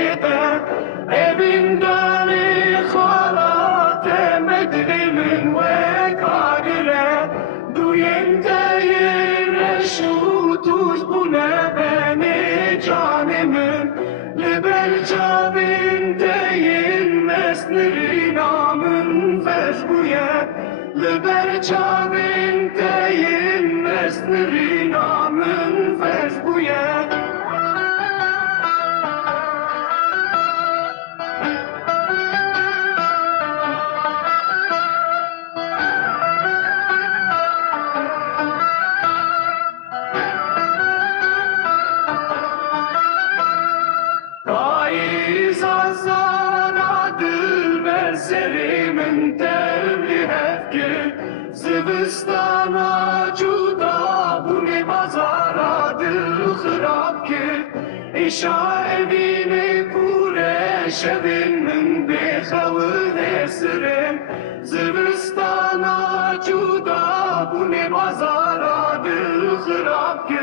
شده evimden خالات مدري من وكارله duyenteyim reşutuz bu ne beni canımın Liber cabindeyim mesniri namın fezbuye Liber cabindeyim mesniri namın fezbuye Serimin devri hefki Zivistana cuda bu ne mazaradır hırap ki İşa evini kure şevimin bekhavı desirim Zivistana cuda bu ne mazaradır hırap ki